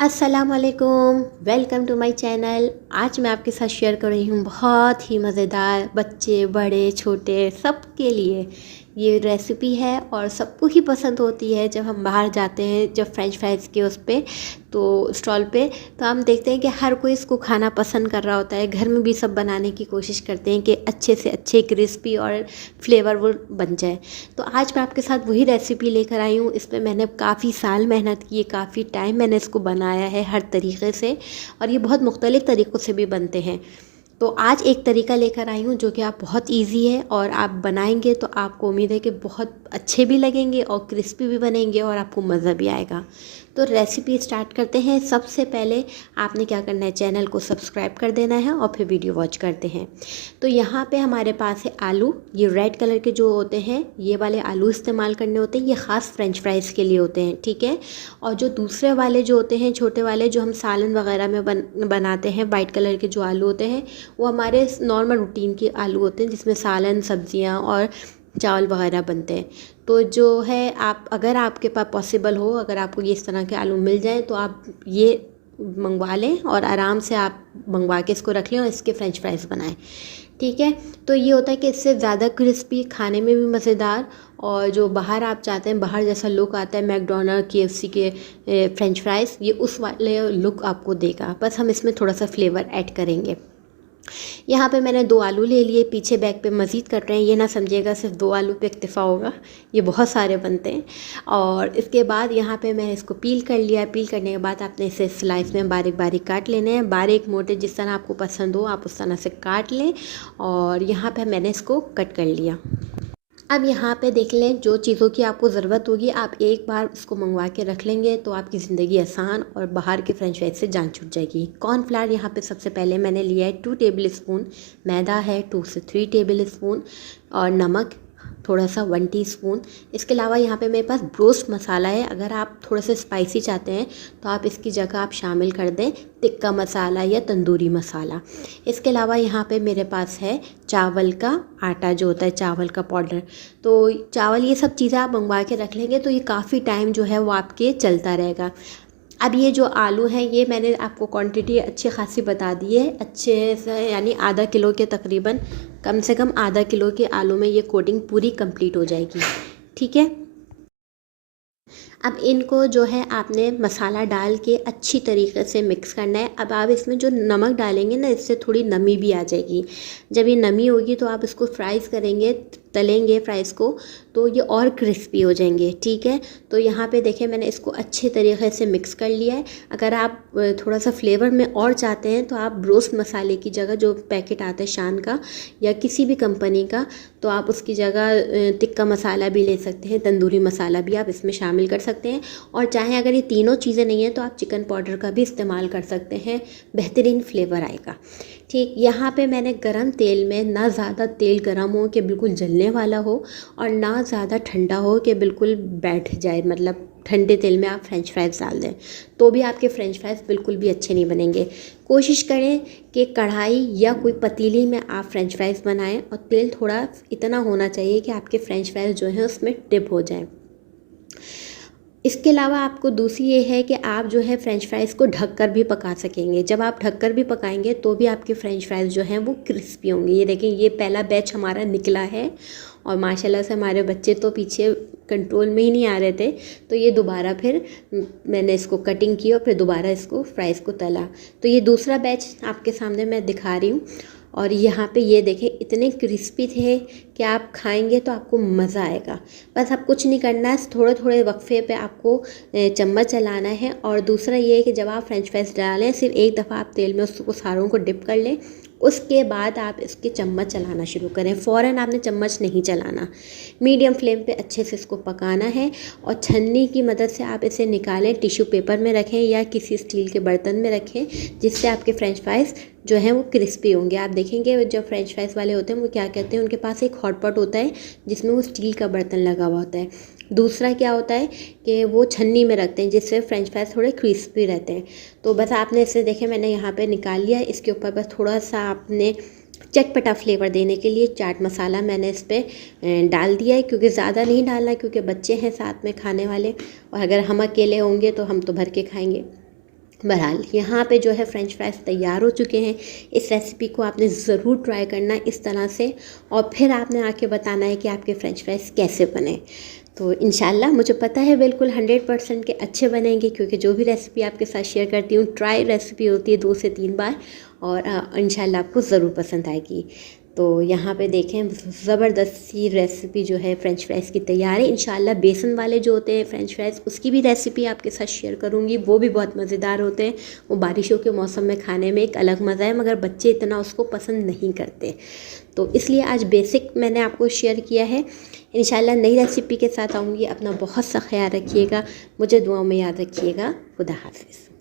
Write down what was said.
अस्सलाम वालेकुम, welcome to my channel. आज मैं आपके साथ शेयर कर रही हूँ बहुत ही मज़ेदार, बच्चे बड़े छोटे सबके लिए ये रेसिपी है और सबको ही पसंद होती है। जब हम बाहर जाते हैं, जब फ्रेंच फ्राइज़ के उस पे तो स्टॉल पे, तो हम देखते हैं कि हर कोई इसको खाना पसंद कर रहा होता है। घर में भी सब बनाने की कोशिश करते हैं कि अच्छे से अच्छे क्रिस्पी और फ्लेवरफुल बन जाए। तो आज मैं आपके साथ वही रेसिपी लेकर आई हूँ। इस पे मैंने काफ़ी साल मेहनत की है, काफ़ी टाइम मैंने इसको बनाया है हर तरीके से, और ये बहुत मुख्तलिफ़ तरीक़ों से भी बनते हैं। तो आज एक तरीका लेकर आई हूँ जो कि आप बहुत इजी है, और आप बनाएंगे तो आपको उम्मीद है कि बहुत अच्छे भी लगेंगे और क्रिस्पी भी बनेंगे और आपको मज़ा भी आएगा। तो रेसिपी स्टार्ट करते हैं। सबसे पहले आपने क्या करना है, चैनल को सब्सक्राइब कर देना है और फिर वीडियो वॉच करते हैं। तो यहाँ पे हमारे पास है आलू। ये रेड कलर के जो होते हैं, ये वाले आलू इस्तेमाल करने होते हैं। ये ख़ास फ्रेंच फ्राइज़ के लिए होते हैं, ठीक है। और जो दूसरे वाले जो होते हैं, छोटे वाले, जो हम सालन वगैरह में बनाते हैं, वाइट कलर के जो आलू होते हैं, वो हमारे नॉर्मल रूटीन के आलू होते हैं जिसमें सालन, सब्जियां और चावल वगैरह बनते हैं। तो जो है, आप अगर आपके पास पॉसिबल हो, अगर आपको ये इस तरह के आलू मिल जाएं तो आप ये मंगवा लें और आराम से आप मंगवा के इसको रख लें और इसके फ्रेंच फ्राइज़ बनाएं, ठीक है। तो ये होता है कि इससे ज़्यादा क्रिस्पी, खाने में भी मज़ेदार, और जो बाहर आप चाहते हैं, बाहर जैसा लुक आता है मैकडोनल्ड, केएफसी के फ्रेंच फ्राइज़, ये उस वाले लुक आपको देगा। बस हम इसमें थोड़ा सा फ्लेवर ऐड करेंगे। यहाँ पे मैंने 2 आलू ले लिए। पीछे बैग पे मज़ीद कट रहे हैं, ये ना समझिएगा सिर्फ 2 आलू पे इक्तफ़ा होगा, ये बहुत सारे बनते हैं। और इसके बाद यहाँ पे मैंने इसको पील कर लिया। पील करने के बाद आपने इसे स्लाइस में बारीक बारीक काट लेने हैं, बारीक मोटे जिस तरह आपको पसंद हो आप उस तरह से काट लें। और यहाँ पे मैंने इसको कट कर लिया। अब यहाँ पे देख लें, जो चीज़ों की आपको ज़रूरत होगी आप एक बार उसको मंगवा के रख लेंगे तो आपकी ज़िंदगी आसान और बाहर के फ्रेंच फ्राइज से जान छूट जाएगी। कॉर्नफ्लावर यहाँ पे सबसे पहले मैंने लिया है 2 टेबल स्पून, मैदा है 2 से 3 टेबल स्पून, और नमक थोड़ा सा 1 टीस्पून। इसके अलावा यहाँ पे मेरे पास ब्रोस्ट मसाला है। अगर आप थोड़ा सा स्पाइसी चाहते हैं तो आप इसकी जगह आप शामिल कर दें टिक्का मसाला या तंदूरी मसाला। इसके अलावा यहाँ पे मेरे पास है चावल का आटा, जो होता है चावल का पाउडर। तो चावल, ये सब चीज़ें आप मंगवा के रख लेंगे तो ये काफ़ी टाइम जो है वो आपके चलता रहेगा। अब ये जो आलू हैं, ये मैंने आपको क्वांटिटी अच्छी खासी बता दी है, अच्छे से, यानी आधा किलो के तकरीबन, कम से कम आधा किलो के आलू में ये कोटिंग पूरी कंप्लीट हो जाएगी, ठीक है। अब इनको जो है आपने मसाला डाल के अच्छी तरीके से मिक्स करना है। अब आप इसमें जो नमक डालेंगे ना, इससे थोड़ी नमी भी आ जाएगी। जब ये नमी होगी तो आप इसको फ्राइज़ करेंगे, तलेंगे फ्राइज़ को, तो ये और क्रिस्पी हो जाएंगे, ठीक है। तो यहाँ पे देखें, मैंने इसको अच्छे तरीके से मिक्स कर लिया है। अगर आप थोड़ा सा फ्लेवर में और चाहते हैं तो आप ब्रोस्ट मसाले की जगह, जो पैकेट आता है शान का या किसी भी कंपनी का, तो आप उसकी जगह टिक्का मसाला भी ले सकते हैं, तंदूरी मसाला भी आप इसमें शामिल कर सकते हैं। और चाहे अगर ये तीनों चीज़ें नहीं हैं तो आप चिकन पाउडर का भी इस्तेमाल कर सकते हैं, बेहतरीन फ्लेवर आएगा, ठीक। यहाँ पे मैंने गरम तेल में, ना ज़्यादा तेल गरम हो कि बिल्कुल जलने वाला हो और ना ज़्यादा ठंडा हो कि बिल्कुल बैठ जाए, मतलब ठंडे तेल में आप फ्रेंच फ्राइज़ डाल दें तो भी आपके फ्रेंच फ्राइज़ बिल्कुल भी अच्छे नहीं बनेंगे। कोशिश करें कि कढ़ाई या कोई पतीली में आप फ्रेंच फ्राइज़ बनाएं और तेल थोड़ा इतना होना चाहिए कि आपके फ्रेंच फ्राइज़ जो हैं उसमें डिप हो जाएं। इसके अलावा आपको दूसरी ये है कि आप जो है फ्रेंच फ्राइज़ को ढककर भी पका सकेंगे। जब आप ढककर भी पकाएंगे तो भी आपके फ्रेंच फ्राइज़ जो हैं वो क्रिस्पी होंगे। ये देखें, ये पहला बैच हमारा निकला है और माशाल्लाह से हमारे बच्चे तो पीछे कंट्रोल में ही नहीं आ रहे थे। तो ये दोबारा फिर मैंने इसको कटिंग की और फिर दोबारा इसको फ्राइज़ को तला। तो ये दूसरा बैच आपके सामने मैं दिखा रही हूँ। और यहाँ पे ये देखें, इतने क्रिस्पी थे कि आप खाएंगे तो आपको मज़ा आएगा। बस आप कुछ नहीं करना है, थोड़े थोड़े वक्फे पे आपको चम्मच चलाना है। और दूसरा ये है कि जब आप फ्रेंच फ्राइज़ डालें, सिर्फ एक दफ़ा आप तेल में उसको सारों को डिप कर लें, उसके बाद आप इसके चम्मच चलाना शुरू करें। फ़ौरन आपने चम्मच नहीं चलाना, मीडियम फ्लेम पे अच्छे से इसको पकाना है। और छन्नी की मदद से आप इसे निकालें, टिश्यू पेपर में रखें या किसी स्टील के बर्तन में रखें, जिससे आपके फ्रेंच फ्राइज़ जो हैं वो क्रिस्पी होंगे। आप देखेंगे जो फ्रेंच फ्राइज़ वाले होते हैं वो क्या कहते हैं, उनके पास एक हॉट पॉट होता है जिसमें वो स्टील का बर्तन लगा हुआ होता है। दूसरा क्या होता है कि वो छन्नी में रखते हैं, जिससे फ्रेंच फ्राइज़ थोड़े क्रिस्पी रहते हैं। तो बस आपने इसे देखें, मैंने यहाँ पे निकाल लिया। इसके ऊपर बस थोड़ा सा आपने चटपटा फ्लेवर देने के लिए चाट मसाला मैंने इस पर डाल दिया है, क्योंकि ज़्यादा नहीं डालना, क्योंकि बच्चे हैं साथ में खाने वाले, और अगर हम अकेले होंगे तो हम तो भर के खाएंगे। बहरहाल यहाँ पे जो है फ्रेंच फ्राइज़ तैयार हो चुके हैं। इस रेसिपी को आपने ज़रूर ट्राई करना इस तरह से, और फिर आपने आके बताना है कि आपके फ्रेंच फ्राइज़ कैसे बने। तो इंशाल्लाह मुझे पता है बिल्कुल 100% के अच्छे बनेंगे, क्योंकि जो भी रेसिपी आपके साथ शेयर करती हूँ ट्राई रेसिपी होती है 2 से 3 बार, और इंशाल्लाह आपको ज़रूर पसंद आएगी। तो यहाँ पे देखें ज़बरदस्त सी रेसिपी जो है फ़्रेंच फ्राइज़ की तैयार है। इंशाल्लाह बेसन वाले जो होते हैं फ़्रेंच फ्राइज़, उसकी भी रेसिपी आपके साथ शेयर करूँगी, वो भी बहुत मज़ेदार होते हैं। वो बारिशों के मौसम में खाने में एक अलग मज़ा है, मगर बच्चे इतना उसको पसंद नहीं करते, तो इसलिए आज बेसिक मैंने आपको शेयर किया है। इंशाल्लाह नई रेसिपी के साथ आऊँगी। अपना बहुत सा ख्याल रखिएगा, मुझे दुआओं में याद रखिएगा। खुदा हाफ़िज़।